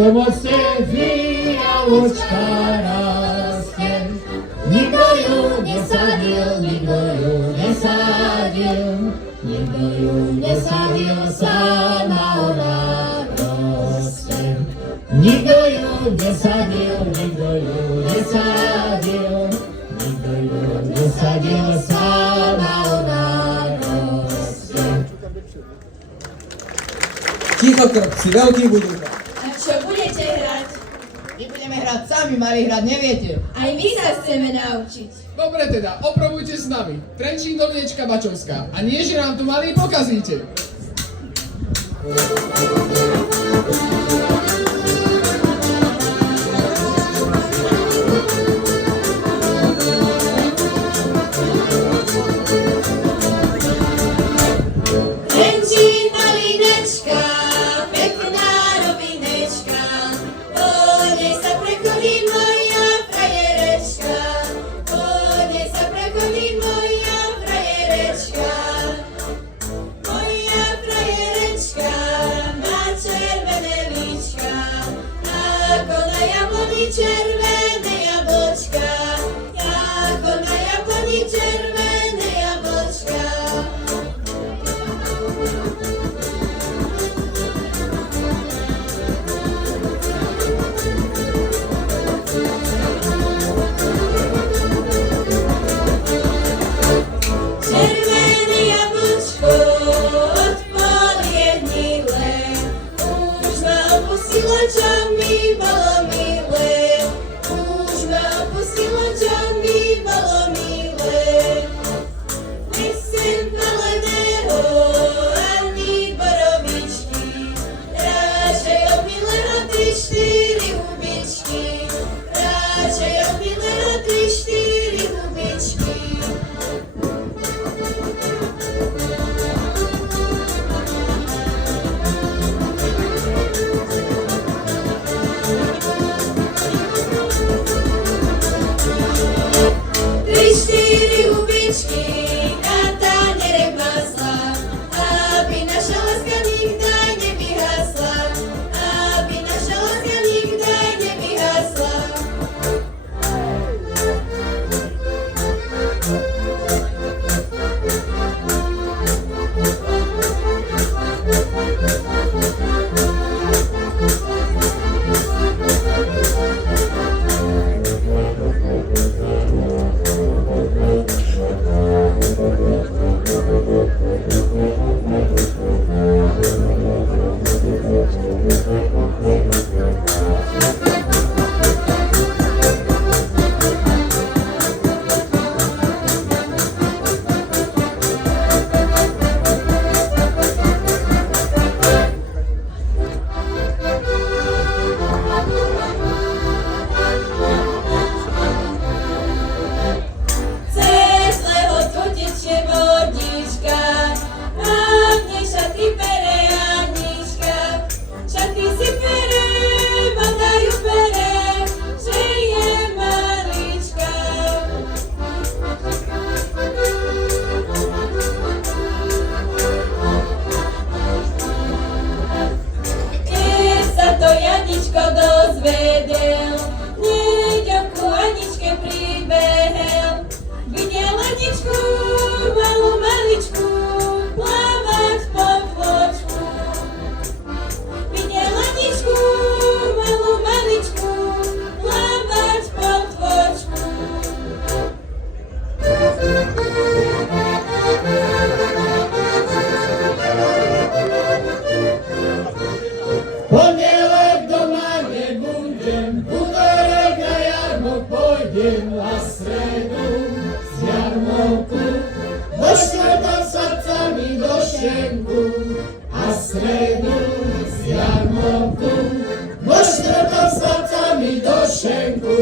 pomoste fialočka rastie. Nikto ju nesadil, nikto ju nesadil, nikto ju nesadil, sama ona rastie. Nikto ju nesadil, nikto ju nesadil, nikto ju nesadil, sama ona rastie. Ticho krpci, veľký budú hrať. A čo budete hrať? My budeme hrať sami, mali hrať neviete. Aj my sa chceme naučiť. Dobre teda, opravujte s nami. Trenčín, Dolinečka, Bačovská. A nie, že nám tu malý pokazíte. Trenčín, Dolinečka, pekná rovinečka, po nej sa prechodí moja frajerečka, po nej sa prechodí moja frajerečka. Moja frajerečka má červené líčka, ako na jabloni červené jablčka, ako na jabloni červené jablčka. Červené jablčko od polie hnilé, už ma opustilo, čo mi bolo milé, už ma opustilo, čo mi bolo milé. Nechcem paleného ani borovičky, radšej od milého 3-4 hubičky, radšej od milého 3-4 hubičky. Tri-štyri hubičky na tanierek masla, aby naša láska nikdy nevyhasla, aby naša láska nikdy nevyhasla. Cez lehotu tečie vodička, a v nej šaty pere Anička. Šaty si pere, voda ju pere, že je malička. Keď sa to Janičko dozvedel, hneď ku Aničke pribehel. Videl Aničku, malú maličku, plávať po vločku. Videl Aničku, malú maličku, plávať po vločku. Pondelok doma nebudem, utorok na jarmok pôjdem, a stredu z jarmoku do štvrtok srdca mi do šenku, a stredu z jarmoku do štvrtok srdca mi do šenku.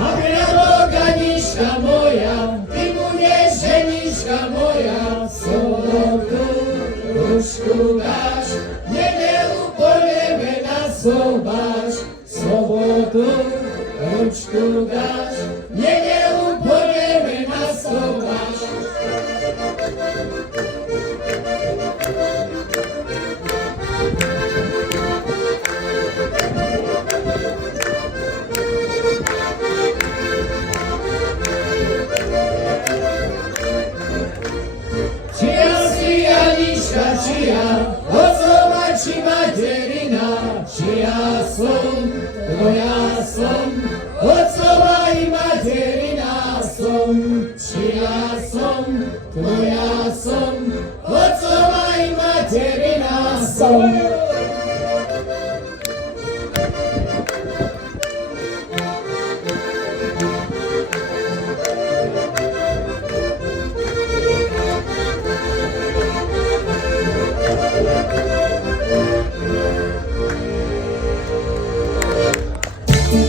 A priamo Ganička moja, ty budeš ženička moja, v sobotu rušku dáš, v nedelu pôjdeme na Janičku dáš, nedelu pôjdeme na sobáš. Čia si Janička, čia, otcova či materina, čia som, tvoja som, otcova i materina som, čia som, tvoja som, otcova i materina som.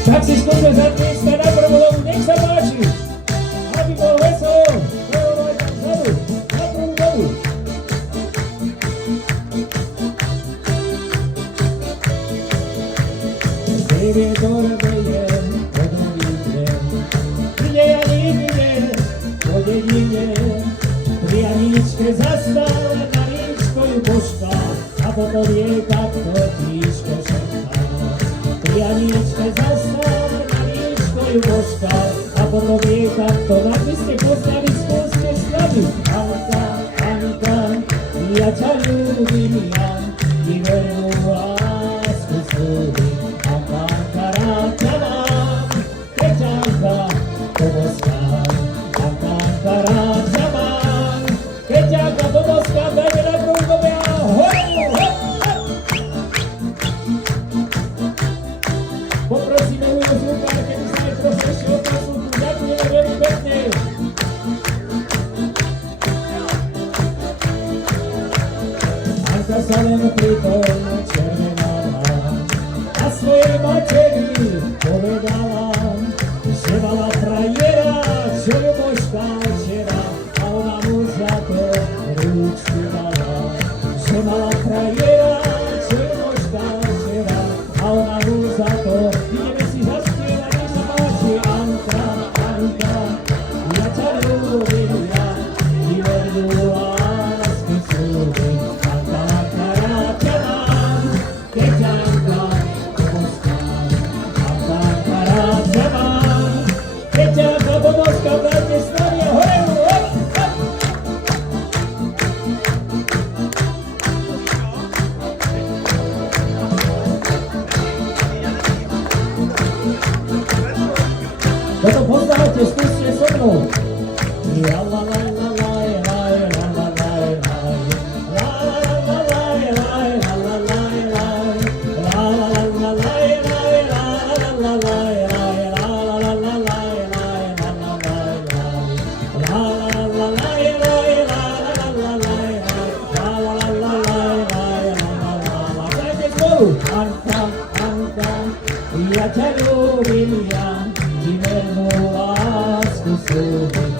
Tak si skúsme zatliecť na prvú lovu, nech sa páči! Aby bol vesel, bojovať tam vzadu, na prvú lovu! Kde vietor veje, po druhý deň, kde ja nikde, po dedine, pri Janičke zastáva, na líčko ju božka, a potom jej takto tíško šepká. Pri Janičke zastáva, na líčko ju božka, a potom jej takto, ak by ste poznali, skúste slaviť. Anka, Anka, ja ťa ľúbim, ja, i veľmi lásku slúbim. Anka, Anka, rád ťa mám, keď Anka poboskám. Anka, Anka, rád ťa mám, keď Anka poboskám, dajme na prúdkové a hoj, hoj, hoj! Poprosíme ľudí zvukár, keby sa aj trošku ešte opracujú. Ďakujeme veľmi pekne. Anka sa len pritom červenala a svojej materi povedala, že mala frajera, čo ju božka včera, a ona mu za to ručku dala. Že mala frajera, čo ju božka včera, a ona mu za to, ideme si zaspievať, nech sa páči. Anka, Anka, ja ťa ľúbim, ja ti veľmi lásku slúbim. Anka, Anka, rád ťa mám, keď Anka poboskám. Anka, Anka, rád ťa mám, keď Anka poboskám, dajte s nami a hore, hore, hore. Toto poznáte, skúste so mnou. La la la la la la la la la la la la la la Anka, Anka, ja ťa ľúbim, ja ti veľmi lásku slúbim.